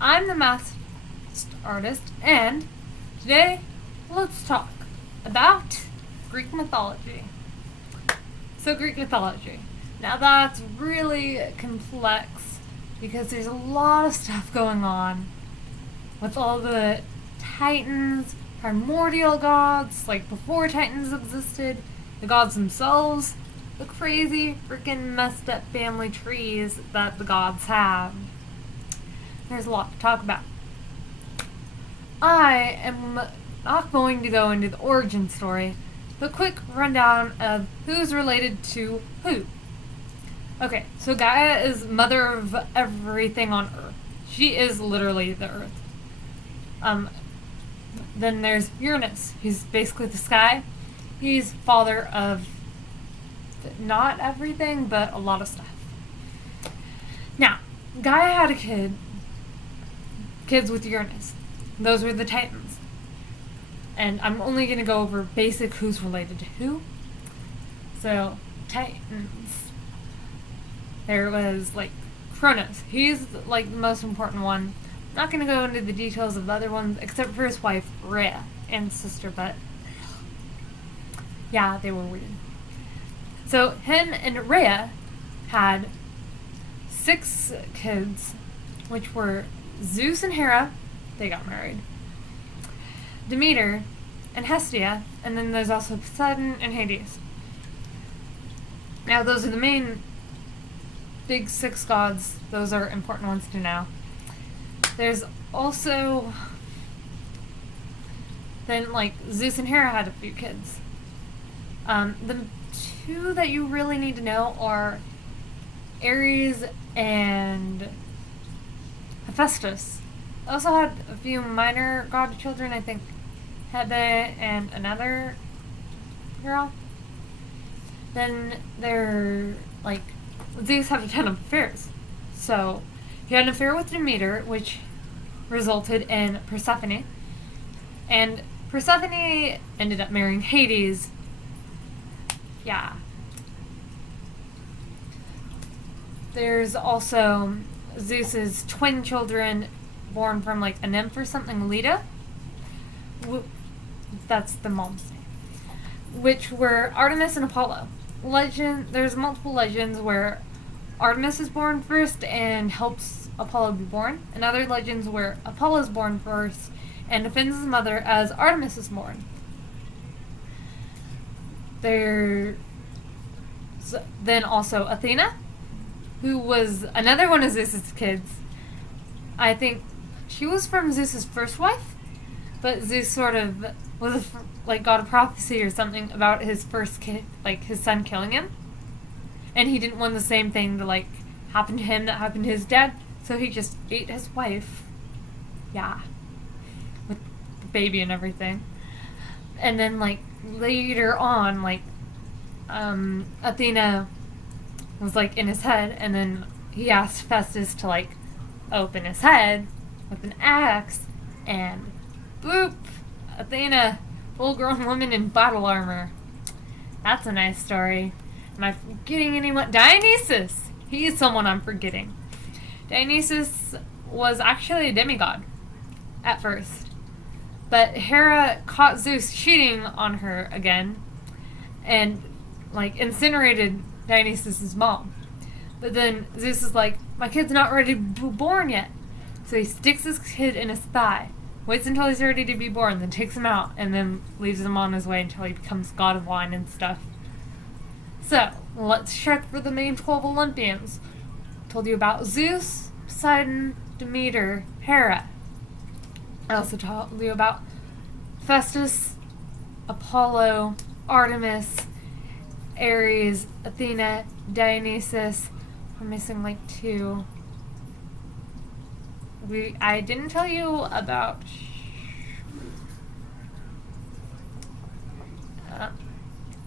I'm the masked artist, and today let's talk about Greek mythology. So, Greek mythology. Now, that's really complex because there's a lot of stuff going on with all the Titans, primordial gods, like before Titans existed, the gods themselves, the crazy, freaking messed up family trees that the gods have. There's a lot to talk about. I am not going to go into the origin story, but quick rundown of who's related to who. Okay, so Gaia is mother of everything on Earth. She is literally the Earth. Then there's Uranus. He's basically the sky. He's father of not everything, but a lot of stuff. Now, Gaia had kids with Uranus. Those were the Titans. And I'm only going to go over basic who's related to who. So, Titans. There was, Kronos. He's, the most important one. I'm not going to go into the details of the other ones, except for his wife, Rhea, and sister, but yeah, they were weird. So, him and Rhea had 6 kids, which were Zeus and Hera. They got married. Demeter and Hestia, and then there's also Poseidon and Hades. Now, those are the main big 6 gods. Those are important ones to know. There's also then, Zeus and Hera had a few kids. The 2 that you really need to know are Ares and Hephaestus. They also had a few minor god children, I think Hebe and another girl. Then Zeus had a ton of affairs. So, he had an affair with Demeter, which resulted in Persephone. And Persephone ended up marrying Hades. Yeah. There's also Zeus's twin children born from a nymph or something, Leda. That's the mom's name. Which were Artemis and Apollo. There's multiple legends where Artemis is born first and helps Apollo be born, and other legends where Apollo is born first and defends his mother as Artemis is born. There's then also Athena, who was another one of Zeus's kids. I think she was from Zeus's first wife, but Zeus sort of got a prophecy or something about his first kid, his son killing him. And he didn't want the same thing to, happen to him that happened to his dad, so he just ate his wife. Yeah. With the baby and everything. And then, later on, Athena was, in his head, and then he asked Festus to, open his head with an axe, and boop! Athena, full-grown woman in battle armor. That's a nice story. Am I forgetting anyone? Dionysus! He is someone I'm forgetting. Dionysus was actually a demigod at first. But Hera caught Zeus cheating on her again and, incinerated Dionysus' mom. But then Zeus is like, my kid's not ready to be born yet. So he sticks his kid in his thigh, waits until he's ready to be born, then takes him out, and then leaves him on his way until he becomes god of wine and stuff. So, let's check for the main 12 Olympians. Told you about Zeus, Poseidon, Demeter, Hera. I also told you about Festus, Apollo, Artemis, Ares, Athena, Dionysus. I'm missing 2. I didn't tell you about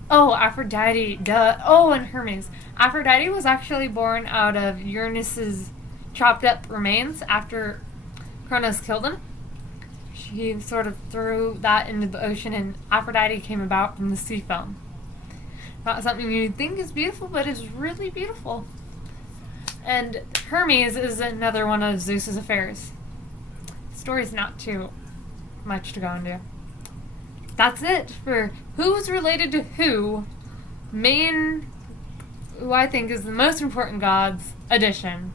Aphrodite, duh. Oh, and Hermes. Aphrodite was actually born out of Uranus's chopped up remains after Kronos killed him. She sort of threw that into the ocean, and Aphrodite came about from the sea foam. Not something you'd think is beautiful, but it's really beautiful. And Hermes is another one of Zeus's affairs. story's not too much to go into. That's it for who's related to who I think is the most important gods edition.